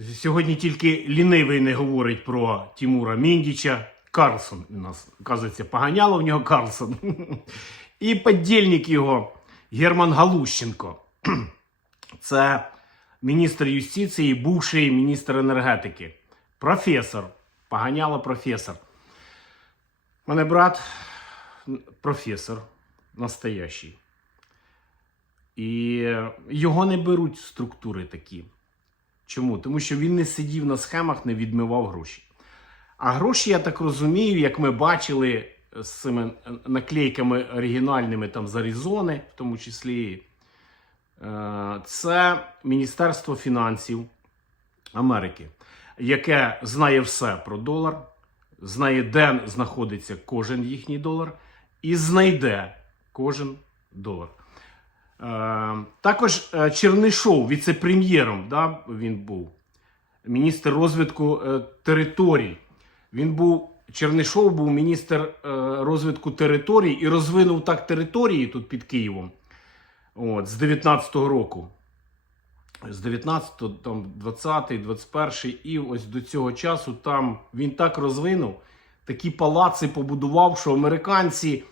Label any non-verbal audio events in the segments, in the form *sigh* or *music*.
Сьогодні тільки лінивий не говорить про Тімура Міндіча. Карлсон у нас, оказується, поганяло в нього Карлсон. І подільник його Герман Галущенко. *clears throat* Це міністр юстиції, бувший міністр енергетики. Професор. Поганяло професор. Мене брат професор настоящий. І його не беруть структури такі. Чому? Тому що він не сидів на схемах, не відмивав гроші. А гроші, я так розумію, як ми бачили з цими наклейками оригінальними там з Аризони, в тому числі, е, це Міністерство фінансів Америки, яке знає все про долар, знає, де знаходиться кожен їхній долар, і знайде кожен долар. Е, Також е, Чернишов, віце-прем'єром, да, він був, міністр розвитку е, територій. Він був, Чернишов був міністр е, розвитку територій і розвинув так території тут під Києвом от, з 19-го року. З 19-го, там 20-й, 21-й, і ось до цього часу там він так розвинув, такі палаци побудував, що американці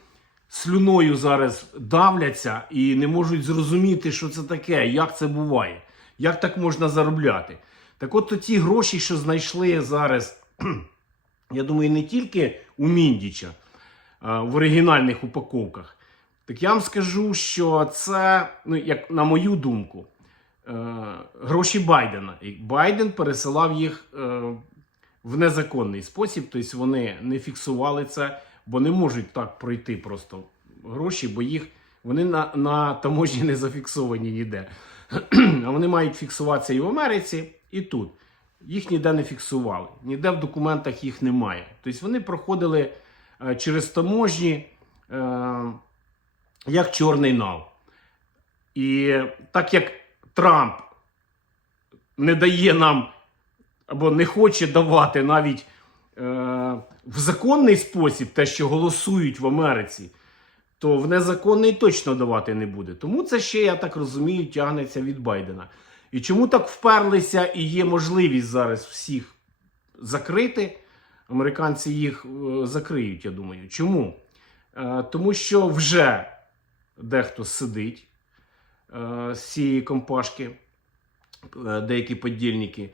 слюною зараз давляться і не можуть зрозуміти, що це таке, як це буває, як так можна заробляти. Так от ті гроші, що знайшли зараз, *clears throat* я думаю, не тільки у Міндіча а, в оригінальних упаковках, так я вам скажу, що це, ну, як на мою думку, е, гроші Байдена. І Байден пересилав їх е, в незаконний спосіб, тобто вони не фіксували це, бо не можуть так пройти просто гроші, бо їх вони на, на таможні не зафіксовані ніде. *clears throat* А вони мають фіксуватися і в Америці, і тут. Їх ніде не фіксували, ніде в документах їх немає. Тобто вони проходили е, через таможні е, як чорний нал. І так як Трамп не дає нам або не хоче давати навіть в законний спосіб те, що голосують в Америці, то в незаконний точно давати не буде. Тому це ще, я так розумію, тягнеться від Байдена. І чому так вперлися і є можливість зараз всіх закрити? Американці їх е, закриють, я думаю. Чому? Е, тому що вже дехто сидить е, з цієї компашки, е, деякі подільники.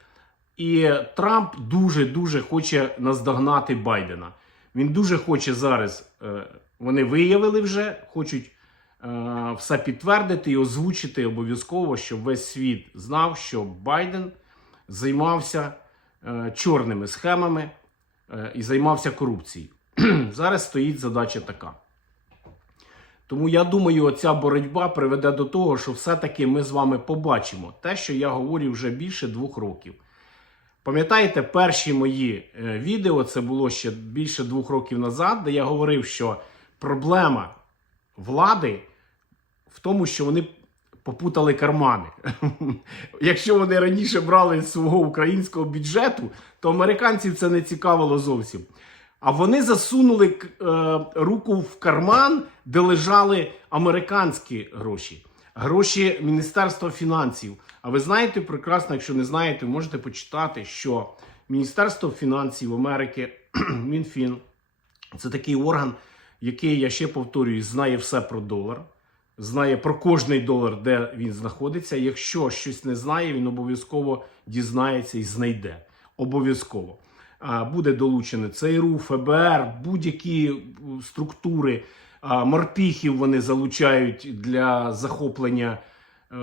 І Трамп дуже-дуже хоче наздогнати Байдена. Він дуже хоче зараз, е, вони виявили вже, хочуть е, все підтвердити і озвучити обов'язково, щоб весь світ знав, що Байден займався е, чорними схемами і займався корупцією. *clears throat* Зараз стоїть задача така. Тому я думаю, ця боротьба приведе до того, що все-таки ми з вами побачимо те, що я говорю вже більше двох років. Пам'ятаєте, перші мої е, відео, це було ще більше двох років назад, де я говорив, що проблема влади в тому, що вони попутали кармани. *laughs* Якщо вони раніше брали з свого українського бюджету, то американців це не цікавило зовсім. А вони засунули е, руку в карман, де лежали американські гроші, гроші Міністерства фінансів. А ви знаєте прекрасно, якщо не знаєте, можете почитати, що Міністерство фінансів Америки, *clears throat* Мінфін, це такий орган, який, я ще повторюю, знає все про долар, знає про кожний долар, де він знаходиться. Якщо щось не знає, він обов'язково дізнається і знайде. Обов'язково. Буде долучений ЦРУ, ФБР, будь-які е, структури. Морпіхів вони залучають для захоплення е,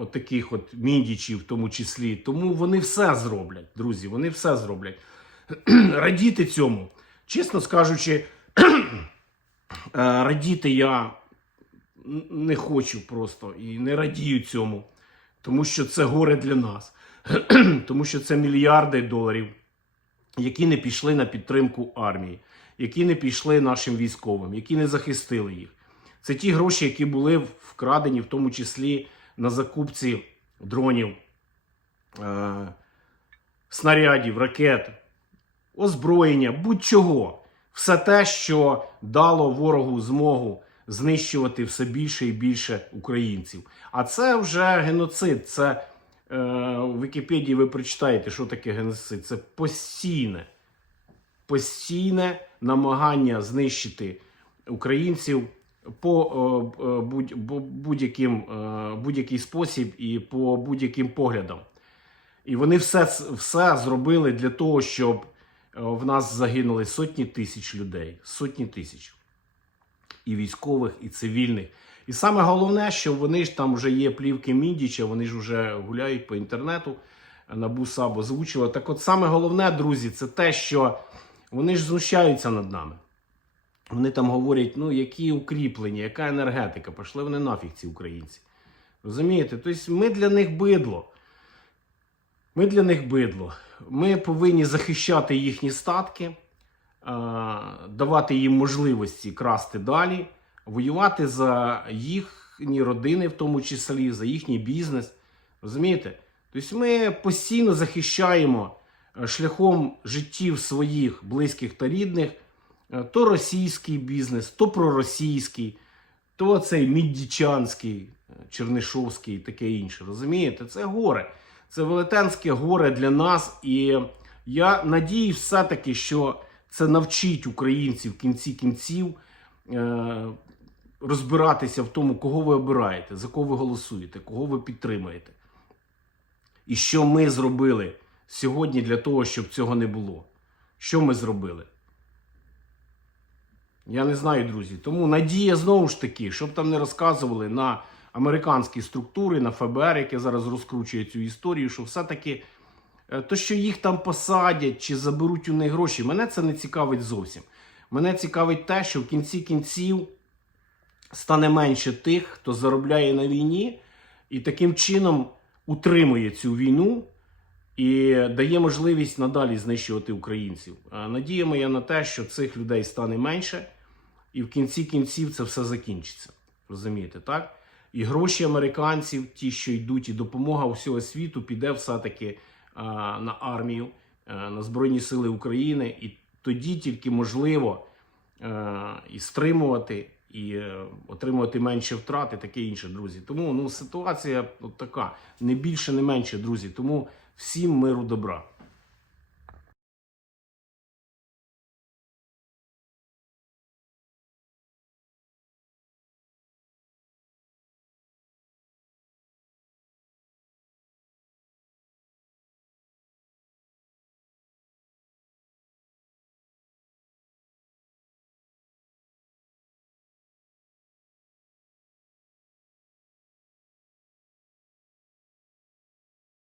от таких от міндічів, в тому числі. Тому вони все зроблять, друзі. Вони все зроблять. Радіти цьому, чесно скажучи, е, радіти я не хочу просто і не радію цьому, тому що це горе для нас, тому що це мільярди доларів, які не пішли на підтримку армії, які не пішли нашим військовим, які не захистили їх. Це ті гроші, які були вкрадені, в тому числі на закупці дронів, е, снарядів, ракет, озброєння, будь-чого. Все те, що дало ворогу змогу знищувати все більше і більше українців. А це вже геноцид, це в Вікіпедії ви прочитаєте, що таке геноцид. Це постійне, постійне намагання знищити українців по е, е, будь, бу- будь-яким, е, будь-який спосіб і по будь-яким поглядам. І вони все, все зробили для того, щоб в нас загинули сотні тисяч людей. Сотні тисяч. І військових, і цивільних. І саме головне, що вони ж там вже є плівки Міндіча, вони ж вже гуляють по інтернету. Набу САБ озвучила. Так от саме головне, друзі, це те, що вони ж знущаються над нами. Вони там говорять, ну які укріплення, яка енергетика, пішли вони нафіг, ці українці. Розумієте? Тобто ми для них бидло. Ми для них бидло. Ми повинні захищати їхні статки, давати їм можливості красти далі, воювати за їхні родини, в тому числі, за їхній бізнес. Розумієте? Тобто ми постійно захищаємо е, шляхом життів своїх близьких та рідних е, то російський бізнес, то проросійський, то цей міддічанський, е, чернишовський і таке інше. Розумієте? Це горе. Це велетенське горе для нас. І я надію все-таки, що це навчить українців в кінці кінців е, розбиратися в тому, кого ви обираєте, за кого ви голосуєте, кого ви підтримуєте. І що ми зробили сьогодні для того, щоб цього не було? Що ми зробили? Я не знаю, друзі. Тому надія знову ж таки, щоб там не розказували на американські структури, на ФБР, яке зараз розкручує цю історію, що все-таки е, то, що їх там посадять чи заберуть у них гроші, мене це не цікавить зовсім. Мене цікавить те, що в кінці кінців стане менше тих, хто заробляє на війні, і таким чином утримує цю війну і дає можливість надалі знищувати українців. Надія моя на те, що цих людей стане менше, і в кінці кінців це все закінчиться. Розумієте, так? І гроші американців, ті, що йдуть, і допомога усього світу піде все-таки на армію, на Збройні Сили України, і тоді тільки можливо і стримувати, і е, отримувати менше втрат і таке інше, друзі. Тому ну, ситуація така, не більше, не менше, друзі. Тому всім миру добра.